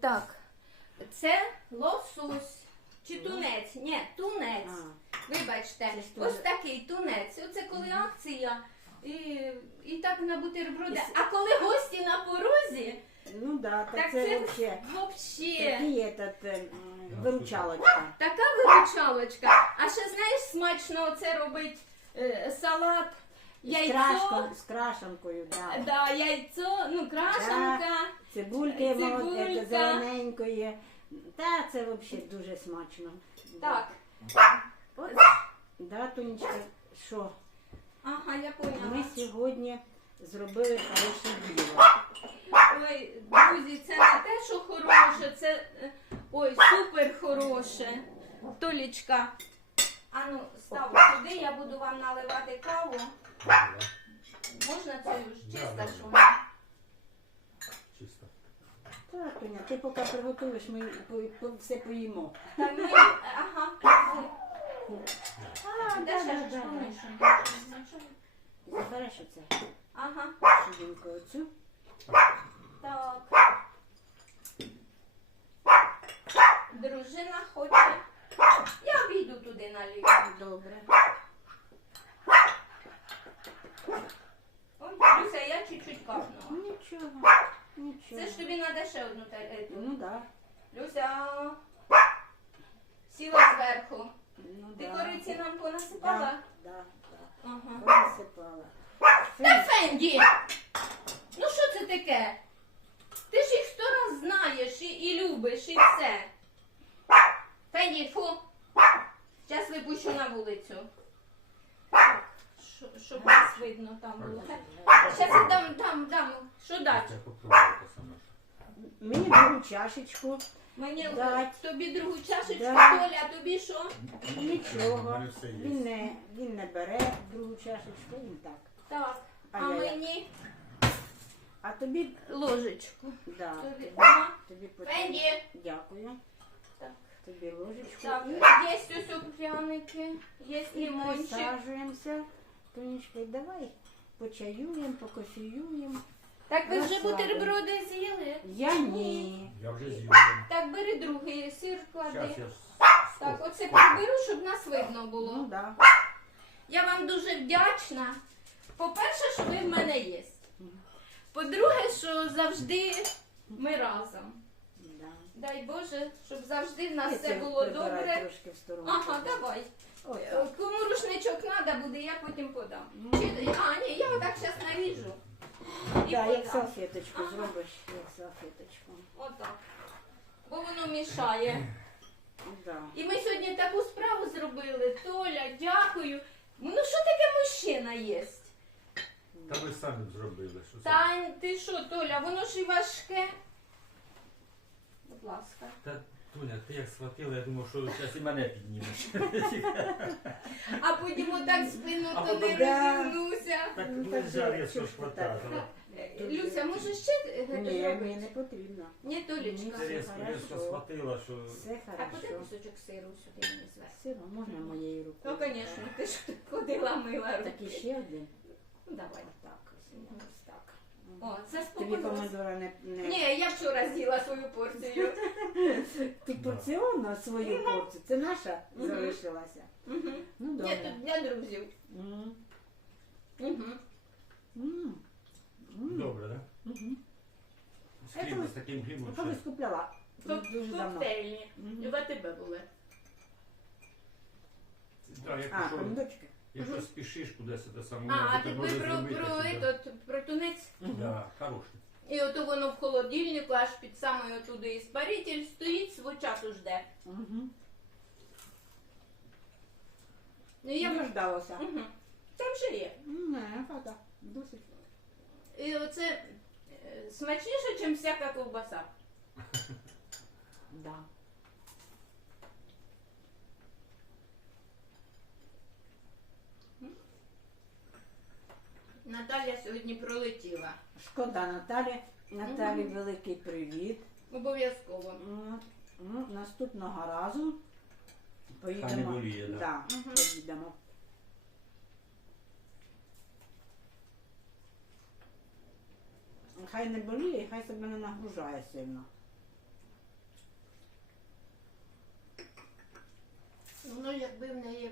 Так, це лосось. Чи тунець? Ні, тунець. Вибачте, Це ось такий тунець. Оце коли акція. І, і так на бутерброди. А коли гості на порозі, ну да, так, так це, це вообще взагалі такий этот, е, виручалочка. така виручалочка. А ще знаєш, смачно оце робить е, салат, З, яйцо. крашком, з крашенкою, да. Да, яйцо, ну крашенка. Цибульки Цибулька. молод- зелененької. Та це взагалі дуже смачно. Так, От, да, Тонечка, що? ага, я Ми сьогодні зробили хороше діло. Ой, друзі, це не те, що хороше, це е, ой, супер хороше. Толічка, а ну став сюди, я буду вам наливати каву. Можна це Да, що? Чисто. Так, Тоня, ти поки приготуєш, ми по- по- все поїмо. Та ми, ага. А, де ще ж помішано? Забереш оце Ага, шубинку оцю. так. Дружина хоче. Я обійду туди на наліво. Добре. Ой, Люся, я чуть-чуть капнула. Нічого, нічого. Це ж тобі треба ще одну та- Ну да. Люся сіла зверху. Ну, Ти да. кориці нам понасипала? Да, да, да. Ага. Висипала. Та Фенді! Ну що це таке? Ти ж їх сто раз знаєш і, і любиш, і все. Фенді, фу. Зараз випущу на вулицю. Так, що- Щоб нас видно там було. Зараз я дам, дам, дам. Що дати? Мені другу чашечку. Мені Дать. тобі другу чашечку, Да. Толя, а тобі що? Нічого. мене все є. Він не, він не бере другу чашечку, він так. Так. А А я як? мені А тобі, ложечку. да, Тобі. тобі, Ага. тобі Фенді. Дякую. Так. Тобі ложечку. Так, І є ось пряники, є лимончик. присаджуємося. Тонечка, давай почаюємо, покофіюємо. Так ви вже Розслабимо. бутерброди з'їли? Я ні. Я вже з'їв. Так бери другий сир Зараз клади. я Так, оце приберу, щоб нас видно Ну було. да. Я вам дуже вдячна. По-перше, що ви в мене є. По-друге, що завжди ми разом. Да. Дай Боже, щоб завжди в нас все було добре. Трошки в сторону. Ага, давай. Ось Е. Кому рушничок треба буде, я потім подам. Чи, а, ні, я отак зараз наріжу. І Да, як подам. салфеточку Ага. зробиш, як салфеточку. Отак. Бо воно мішає. Да. І ми сьогодні таку справу зробили. Толя, дякую. Ну що таке мужчина єсть? Та ви самі б зробили. Що це? Та ти що, Толя, воно ж і важке. Будь ласка. Та Туня, ти як схватила, я думав, що зараз і мене піднімеш. А потім отак спину А то не потім- Да. розвернуся. Так Ну, не так жаль, я що чушку хватаю. Е, Люся, може ще е, Ні, мені зробити? не потрібно. Ні, Толічка. Ти різко, різко схватила, що... Все А куди хорошо. кусочок сиру сюди мені зверху? Сиро, можна моєю рукою? Ну, звісно, ти ж ходила мила Так і руки. ще один. Ну, давай. Так, ось. Ось так. О, це Тобі спокійно. помидора не, не... Ні, я вчора з'їла свою порцію. Ти порціонно свою порцію. Це наша Мгм. залишилася. Мгм. Ну Ні, добре. тут для друзів. М. Мгм. М. М. Добре, так? Мгм. З хлібом, з таким Ну, хлібом. Коли що- скупляла? Коп- Дуже давно. Коктейльні. Мгм. В тебе були. Да, як А, помідорчики? Якщо спішиш кудись, це саме. А, а ти про, зробити про, этот, про тунець. Да, хороший. І ото воно в холодильнику аж під самою туди іспаритель стоїть, свого часу жде. Угу. Ну, я... Я вдалося. Угу. Там ще є. Не, правда. Досить. І оце е, смачніше, ніж всяка ковбаса. Да. Наталя сьогодні пролетіла. Шкода, Наталі. Наталі Мгм. великий привіт. Обов'язково. М, ну, Наступного разу поїдемо. боліє, да. Да, поїдемо. Хай не боліє, і хай себе не нагружає сильно. Ну, якби в неї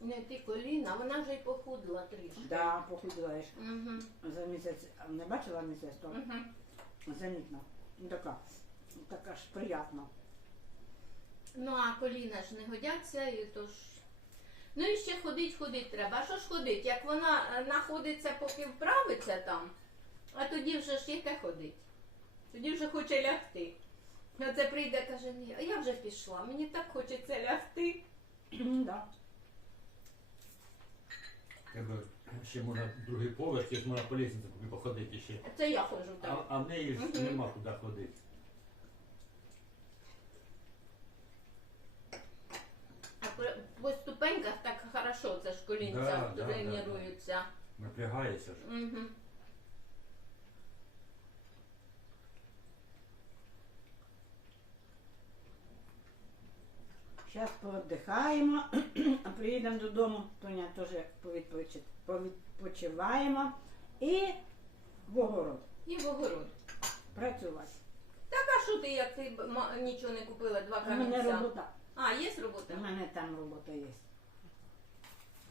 не ті коліна, вона вже й похудла трішки. Да, похуділаєш. Угу. За місяць, а не бачила місяць, то Угу. замітно. Ну, Така, така ж приятна. Ну, а коліна ж не годяться, і то ж. Ну і ще ходить, ходить треба. А що ж ходить? Як вона е, знаходиться, поки вправиться там, а тоді вже ж яке ходить? Тоді вже хоче лягти. А це прийде, каже, ні, а я вже пішла, мені так хочеться лягти. Да. Тебе ще можна другий поверх, і можна по лісниці походити ще. Це я ходжу А, так. а в неї ж Мгм. нема куди ходити. А по, по ступеньках так хорошо, це ж колінця Да, да, тренуються. Напрягається ж. Угу. Зараз повіддихаємо, а приїдемо додому, Тоня теж повідпочи- повідпочиваємо і в огород І в огород. працювати. Так а що ти, як ти нічого не купила, два У мене камінця? робота. А, є робота? У мене там робота є.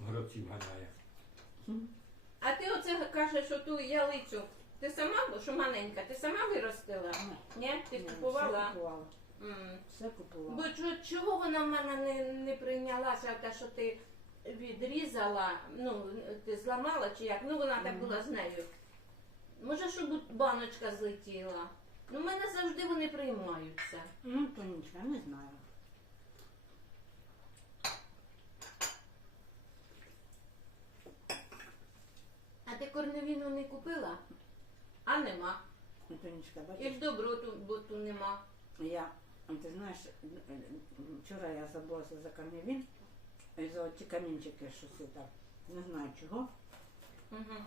Горобців ганяє. А ти оце кажеш, що ту ялицю, ти сама, бо що маленька, ти сама виростила? Ні? Ти Ні, купувала? Все купувала. М. Все купувала. Бо чо- чого вона в мене не, не прийнялася, те, що ти відрізала, ну, ти зламала чи як? Ну, вона так Мгм. була з нею. Може, щоб баночка злетіла. Ну, в мене завжди вони приймаються. Ну, Тонечка, не знаю. А ти корневіну не купила? А нема. Ну, Тонечка, І бачиш, ж доброту, бо ту нема. я, ти знаєш, вчора я забулася за камінь, і за ті камінчики, що це так, не знаю чого. Угу.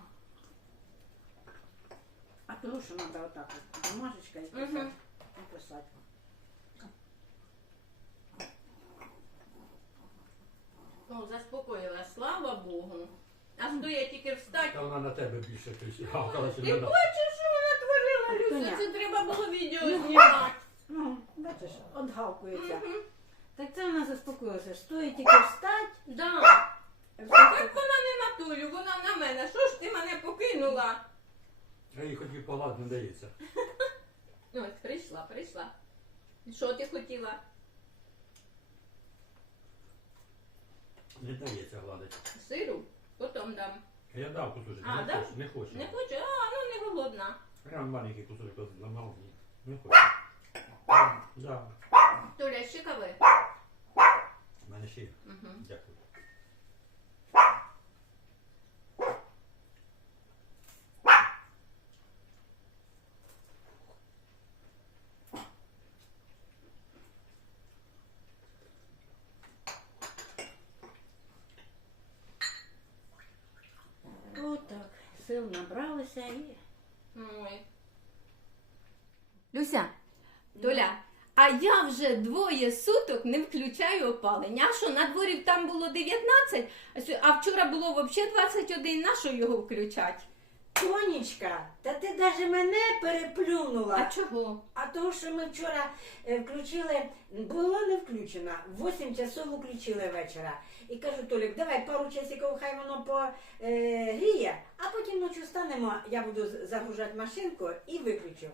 А тому що треба отак от бумажечка і писати. Мгм. І писати. О, заспокоїла, слава Богу. А стоя тільки встать. Та вона на тебе більше кричала. Ти бачиш, що вона творила, Люся? Це треба було відео знімати. Ну, бачиш, отгавкується. Мгм. Так це вона заспокоїлася. Стоїть тільки встать. Да. Так вона не на Толю, вона на мене. Що ж ти мене покинула? Я їй хотів погладити, не дається. Ось, прийшла, прийшла. Що ти хотіла? Не дається гладити. Сиру? Потім дам. Я дав кусочок, А, не дав? хоче. Не хоче. Не хочу? А, ну не голодна. Прям маленький кусочок зламав і не хоче. Да. Толя, ще кави? У мене ще є. Угу. Дякую. Отак. Сил набралися і. Ой. Люся, вже двоє суток не включаю опалення. А що, на дворі там було 19, а вчора було взагалі 21, на що його включать? Тонечка, та ти навіть мене переплюнула. А чого? А тому, що ми вчора е, включили, було не включено, в 8 часов включили вечора. І кажу, Толік, давай пару часиків, хай воно погріє, а потім ночі встанемо, я буду загружати машинку і виключу.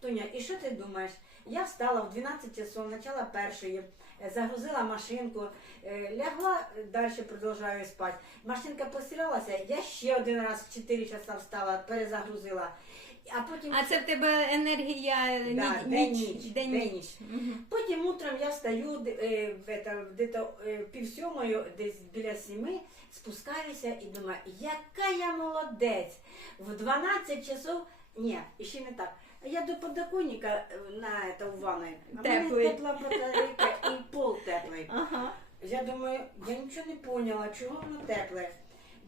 Тоня, і що ти думаєш? Я встала в 12 часов, почала першої, е, загрузила машинку, е, лягла, далі продовжую спати. Машинка постиралася, я ще один раз в 4 часа встала, перезагрузила. А потім А це в тебе енергія Да, ніч, день ніч. ніч. Потім утром я встаю д- е, в это, где-то е, пів сьомої, десь біля сіми, спускаюся і думаю, яка я молодець. В 12 часов, ні, ще не так. Я до подоконника е, на это, в ванной. А мене тепла батарейка і пол теплий. Ага. Я думаю, я нічого не поняла, чого воно тепле.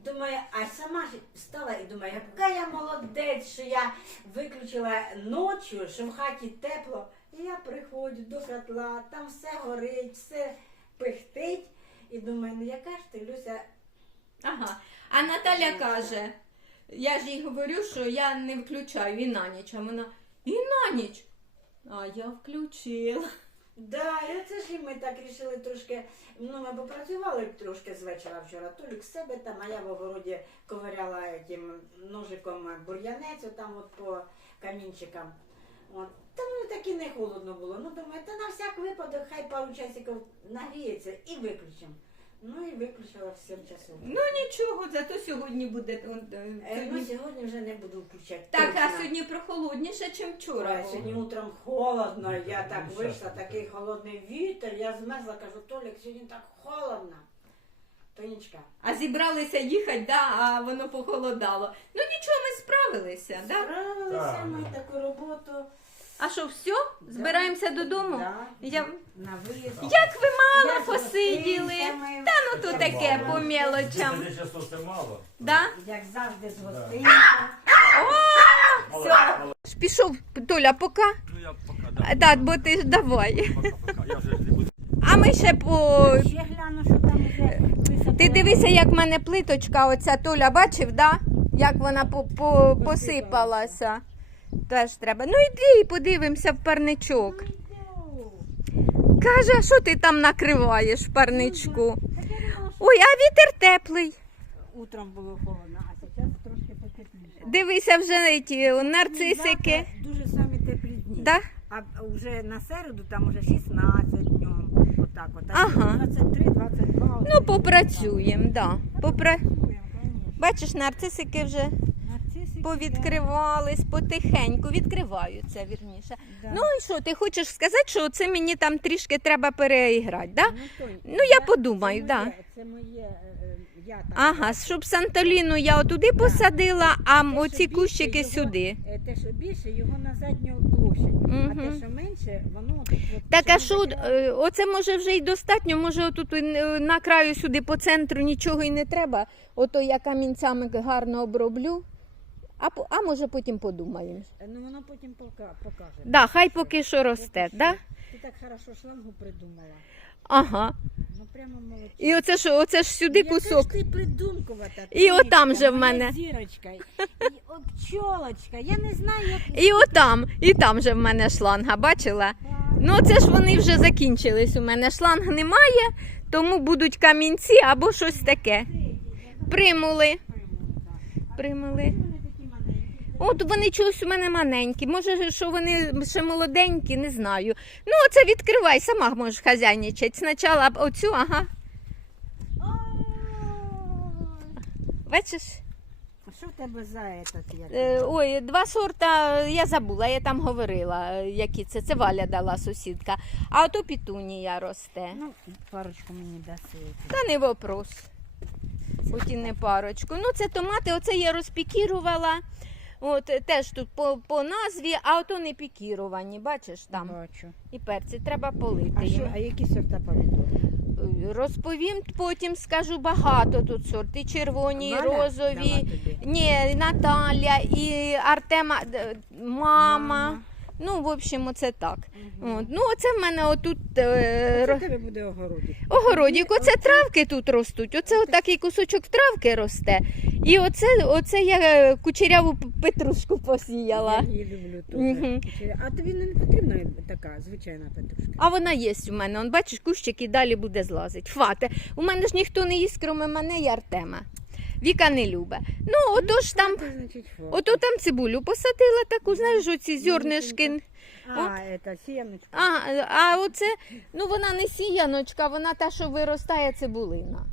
Думаю, а сама ж встала і думаю, яка я молодець, що я виключила ночі, що в хаті тепло. І я приходжу до котла, там все горить, все пихтить. І думаю, ну яка ж ти, Люся, Ага. А Наталя каже, я ж їй говорю, що я не включаю і на ніч. А вона і на ніч. А я включила. Да, і оце ж і ми так рішили трошки. Ну, ми попрацювали трошки з вечора вчора. Толік з себе там, а я в огороді ковиряла тим ножиком бур'янець, там от по камінчикам. От. Та ну так і не холодно було. Ну думаю, та на всяк випадок, хай пару часиків нагріється і виключимо. Ну і виключила в 7 часов. Ну нічого, зато сьогодні буде. он, е, Е, ну, сьогодні- сьогодні вже не буду включати. Так, а точно. сьогодні прохолодніше, ніж вчора. Ой, сьогодні утром холодно, я так Ну, вийшла, щас такий холодний вітер, я змерзла, кажу, Толік, сьогодні так холодно. Тонічка. А зібралися їхати, да, а воно похолодало. Ну нічого, ми справилися, да? Справилися Так. ми таку роботу. А що, все? Збираємося додому? Да. Я- На виїзд. Як ви мало Я з посиділи? гостинцями. Та ну то таке Мало. по мелочам. Десяти часов це мало. Да? Як завжди з гостинцями. Мало, Все. мало. Пішов, Толя, пока. Ну я пока, А, Да, бо ти ж давай. Пока, пока. Я вже не буду. А ми ще по. Ще гляну, що там вже висадили. Ти дивися, як в мене плиточка, оця Толя, бачив, да? Як вона по, по, посипалася. Теж треба. Ну йди, подивимося в парничок. Каже, а що ти там накриваєш в парничку? Що Ой, а вітер теплий. утром було холодно, а зараз трошки потепліше. Дивися вже ті нарцисики. Дуже самі теплі дні. Да? А вже на середу там уже 16 днем. Отак от. Ага. 23, 22. Ну, попрацюємо, да. Попра... Бачиш, нарцисики вже повідкривались, потихеньку, відкриваються, вірніше. да. Ну і що, ти хочеш сказати, що це мені там трішки треба переіграти, да? Ну, Тонь, Ну, я подумаю, це да. моє, Це моє, е, я там. Ага, щоб Сантоліну я отуди посадила, а м- Те, оці що більше, кущики його- сюди. е, Те, що більше, його на задню площадь. А Мгм. те, що менше, воно тут от. Так, а чому що, таке? е, оце може вже й достатньо, може отут е, на краю сюди по центру нічого і не треба. Ото я камінцями гарно оброблю, а, по- а може потім подумаємо. Е, Ну воно потім пока- покаже. Да, хай поки що росте, Поки да? що. Ти так хорошо шлангу придумала. Ага. Ну прямо молодець. І оце ж, оце ж сюди Яка кусок. ж ти придумкувата. І Тонечка, отам же в моя мене. Зірочка. І о, пчолочка. Я не знаю, як... І отам, і там же в мене шланга, бачила? Ну, це ж вони вже закінчились. У мене шланг немає, тому будуть камінці або щось таке. Примули. Примули. От вони чогось у мене маленькі. Може, що вони ще молоденькі, не знаю. Ну, оце відкривай, сама можеш хазяйничати. Спочатку оцю, ага. Бачиш? Що в тебе за этот? Е, ой, два сорта я забула, я там говорила, які це. Це Валя дала сусідка. А ото пітунія росте. Ну, парочку мені даси. Та не вопрос. Хоч і не парочку. Ну, це томати, оце я розпікірувала. От е, теж тут по, по назві, а ото не пікіровані, бачиш там. Бачу. І перці треба полити. А, що, їм. а які сорта помідорів? Е, Розповім потім, скажу багато тут сорт. І червоні, і Валя розові. дала тобі? Ні, Наталя, і Артема, д- мама. Ну, в общем, оце так. Мгм. От. Ну, оце в мене отут е, Це ро- тебе буде огородик. огородик, Тобі оце травки тут ростуть. Оце отакий кусочок травки росте. І оце, оце я е, кучеряву п- петрушку посіяла. Я її люблю теж. Мгм. А тобі не потрібна така звичайна петрушка? А вона є у мене. Он бачиш, кущик і далі буде злазить. Фате. У мене ж ніхто не їсть, крім мене і Артема. Віка не любить. Ну, отож там. Це значить фото. Ото там цибулю посадила таку, знаєш, оці зернишки. А, це сіяночка. А, а оце, ну вона не сіяночка, вона та, що виростає цибулина.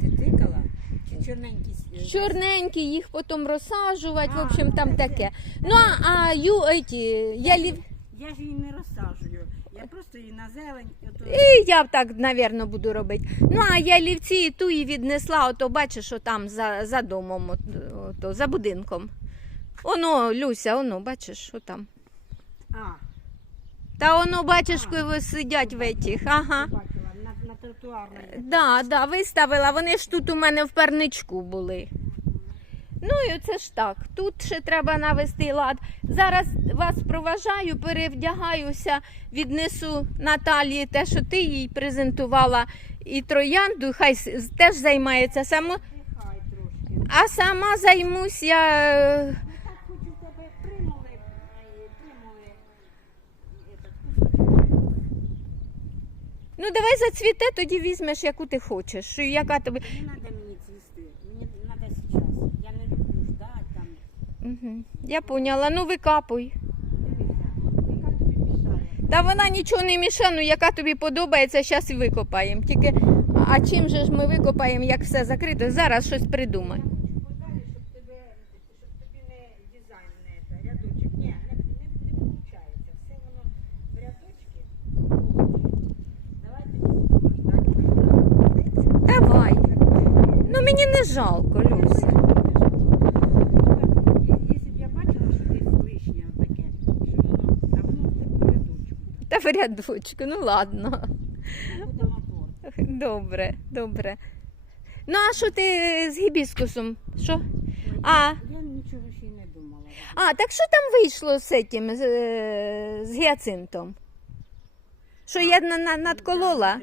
Ти тикала? Чи чорненькі? с- Чорненькі, їх потім розсаджувати, в А, общем, там ну, таке. Ну, а, а ю, еті, я лів... Я ж її не розсаджую. Я просто її на зелень. Ото... І я так, напевно, буду робити. Ну, а я лівці і ту і віднесла, ото бачиш, що там за, за домом, ото, за будинком. Оно, Люся, оно, бачиш, отам. А, Та воно, бачиш, коли сидять в етіх, ага. бачила, на, на тротуарній. Да, да, виставила. Вони ж тут у мене в перничку були. Ну і це ж так. Тут ще треба навести лад. Зараз вас проважаю, перевдягаюся, віднесу Наталії те, що ти їй презентувала, і троянду, хай теж займається само. А сама займусь я. е, так хочу тебе примули, е, примули, Ну давай зацвіте, тоді візьмеш, яку ти хочеш. Яка тобі. Не треба мені цвісти. Мені треба зараз. Я не люблю ждати там. Угу. Я поняла, ну викапуй. Яка тобі мішає. Та вона нічого не мішає, ну яка тобі подобається, зараз і викопаємо. Тільки, а чим же ж ми викопаємо, як все закрито? Зараз щось придумай. Подалі, щоб тебе, щоб тобі не дизайн не це, рядочок. Ні, не, не, не виходить. Все воно в рядочки. Давай будемо ждати. Давай. Ну мені не жалко, Люся. Якщо б я бачила, що десь лишнє таке, що воно, а воно в тебе в рядочку. Та в рядочку, ну ладно. Добре, добре. Ну, а що ти з гібіскусом? Що? А, Я нічого ще й не думала. а, так що там вийшло з цим, з, е, з гіацинтом? Що я на, на, надколола?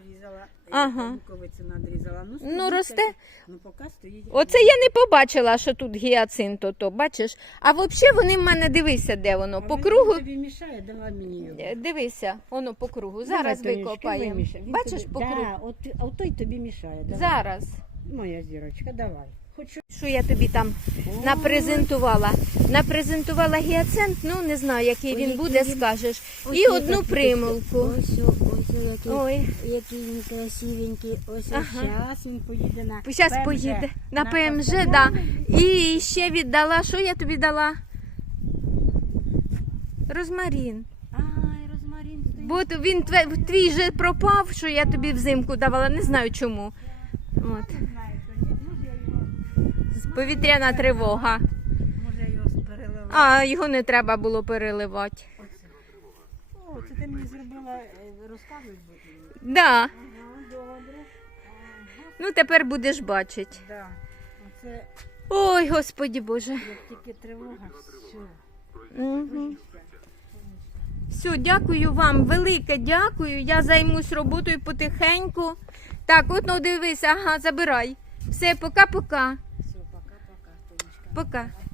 Ага. луковицю надрізала. Ну, Ну, стоїть, росте. Ну, поки стоїть. Оце я не побачила, що тут гіацинт ото, бачиш? А взагалі вони в мене дивися, де воно. А По кругу. Тобі мішає, давай мені його. Е, Дивися, воно по кругу. Зараз Давай, викопаємо. вимішай. Він Бачиш тобі- по да. От, от той тобі мішає. Давай. Зараз. Моя зірочка, давай. Хочу. Що я тобі там напрезентувала? Напрезентувала гіацинт, ну не знаю, який Ой, він який буде, він- скажеш. Ось І одну ось, примулку. Ось, о- ось о, який, Ой, який він красивенький. Ось Ага. зараз він поїде на зараз ПМЖ. поїде на ПМЖ, да. І ще віддала. Що я тобі дала? Розмарін. Ай, розмарин стоїть. Бо то він тве- твій же пропав, що я тобі взимку давала, не знаю чому. От. Повітряна тривога. може його переливаю. А його не треба було переливати. О, це ти мені зробила, е, розказуєш? Да. Добре. Ну тепер будеш бачити. да. Оце Ой, господі Боже. як тільки тривога, все. Угу. Все, дякую вам, велике дякую. Я займусь роботою потихеньку. Так, от ну дивись, ага, забирай. Все, пока-пока. Все, пока-пока, Тонечка. Пока.